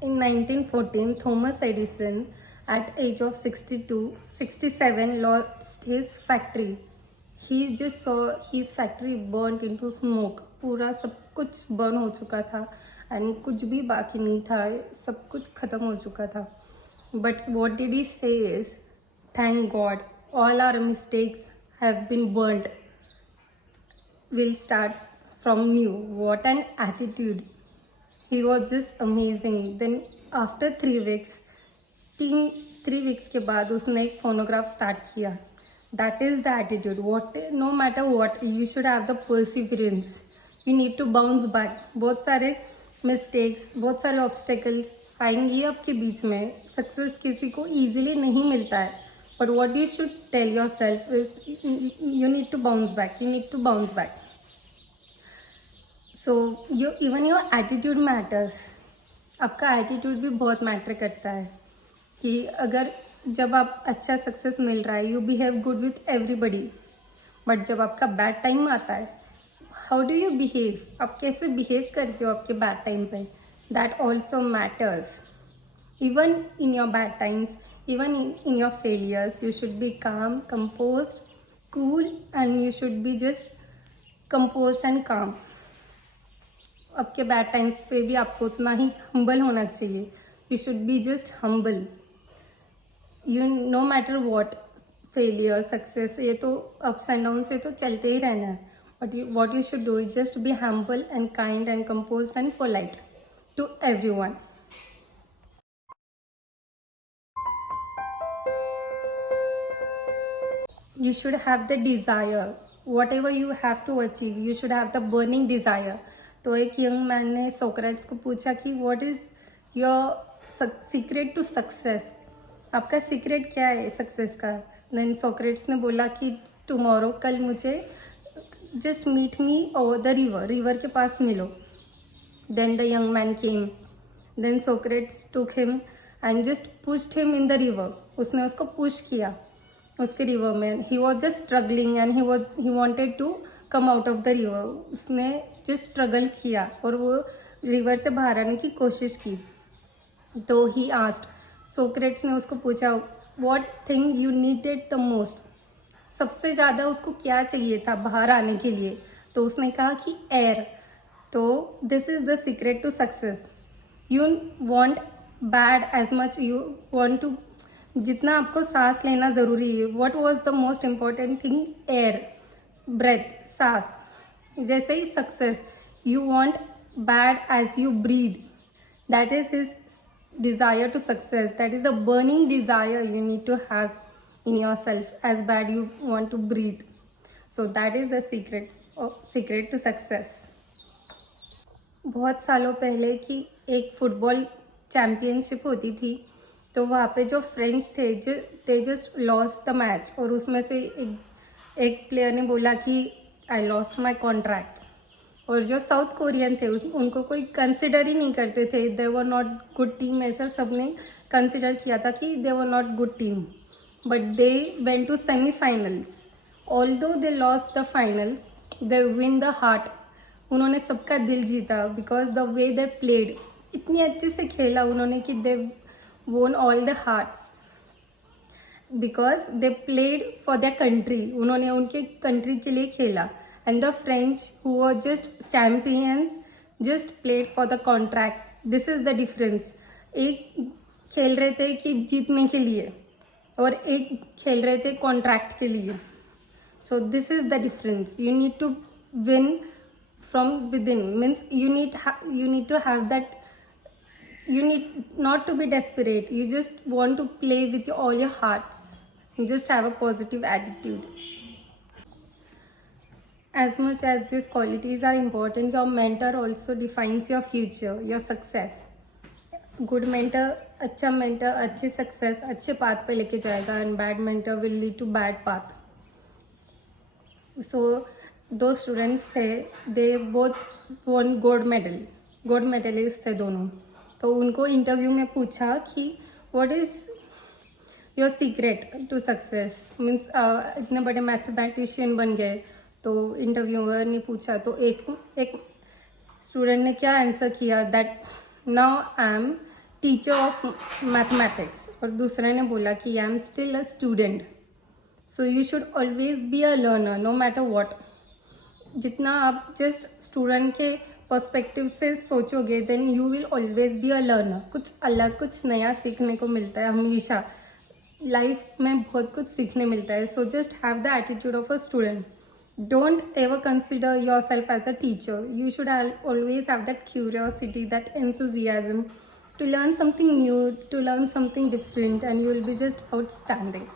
In 1914, Thomas Edison, at age of 67, lost his factory. He just saw his factory burnt into smoke. पूरा सब कुछ burn हो चुका था एंड कुछ भी बाकी नहीं था, सब कुछ खत्म हो चुका था. But what did he say is, thank God, all our mistakes have been burnt. We'll start from new. What an attitude. He was just amazing. Then after 3 weeks, 3 weeks के बाद उसने एक phonograph start किया. That is the attitude. No matter what, you should have the perseverance. You need to bounce back. बहुत सारे mistakes, बहुत सारे obstacles आएंगी आपके बीच में. Success किसी को easily नहीं मिलता है. But what you should tell yourself is, you need to bounce back. You need to bounce back. So even your attitude matters. आपका एटीट्यूड भी बहुत मैटर करता है कि अगर जब आप अच्छा सक्सेस मिल रहा है, you behave good with everybody, but जब आपका बैड टाइम आता है, हाउ डू यू बिहेव, आप कैसे बिहेव करते हो आपके बैड टाइम पे, that also matters. Even in your bad times, even in your failures, you should be calm, composed, cool, and you should be just composed and calm. आपके bad times पे भी आपको उतना ही humble होना चाहिए. You should be just humble. You know matter what, failure, success, ये तो ups and down से तो चलते ही रहना है. But what you should do is just be humble and kind and composed and polite to everyone. You should have the desire. Whatever you have to achieve, you should have the burning desire. तो एक young man ने Socrates को पूछा कि what is your secret to success, आपका secret क्या है success का. देन सोक्रेट्स ने बोला कि टुमारो, कल मुझे just meet me over the river, river के पास मिलो. Then the young man came. Then Socrates took him and just pushed him in the river. उसने उसको पुश किया उसके रिवर में. He was just struggling and he wanted to come out of the river. उसने just struggle किया और वो river से बाहर आने की कोशिश की. तो ही आस्क्ड, सोक्रेट्स ने उसको पूछा, what thing you needed the most, सबसे ज़्यादा उसको क्या चाहिए था बाहर आने के लिए. तो उसने कहा कि एयर. तो this is the secret to success. You want bad as much, you want to, जितना आपको सांस लेना ज़रूरी है. What was the most important thing, air, breath, सांस. जैसे ही success, you want bad as you breathe. That is his desire to success. That is the burning desire you need to have in yourself, as bad you want to breathe. So that is the secret to success. बहुत सालों पहले की एक football championship होती थी, तो वहाँ पे जो फ्रेंच थे, they just lost the match. और उसमें से एक प्लेयर ने बोला कि आई लॉस्ट माई कॉन्ट्रैक्ट. और जो साउथ कोरियन थे उनको कोई कंसिडर ही नहीं करते थे. They were not good team, ऐसा सबने कंसिडर किया था कि they were not good team. But they went to semifinals. Although they lost the finals, they win the heart. उन्होंने सबका दिल जीता because the way they played, इतनी अच्छे से खेला उन्होंने कि they won all the hearts because they played for the country. उन्होंने उनके कंट्री के लिए खेला. And the French, who were just champions, just played for the contract. This is the difference. एक खेल रहे थे कि जीतने के लिए और एक खेल रहे थे कॉन्ट्रैक्ट के लिए. So this is the difference. You need to win from within. Means you need to have that. You need not to be desperate. You just want to play with all your hearts. You just have a positive attitude. As much as these qualities are important, your mentor also defines your future, your success. Good mentor, अच्छा mentor, अच्छे success, अच्छे path पे लेके जाएगा, and bad mentor will lead to bad path. So दो students थे, they both won gold medal. gold medalist थे दोनों. तो उनको interview में पूछा कि what is your secret to success? Means इतने बड़े mathematician बन गए. तो इंटरव्यूअर ने पूछा, तो एक स्टूडेंट ने क्या आंसर किया, that now I am teacher of mathematics और दूसरे ने बोला कि I am still a student. So you should always be a learner no matter what. जितना आप जस्ट स्टूडेंट के पर्सपेक्टिव से सोचोगे then you will always be a learner. कुछ अलग कुछ नया सीखने को मिलता है हमेशा. लाइफ में बहुत कुछ सीखने मिलता है. So just have the attitude of a student. Don't ever consider yourself as a teacher. You should always have that curiosity, that enthusiasm to learn something new, to learn something different, and you will be just outstanding.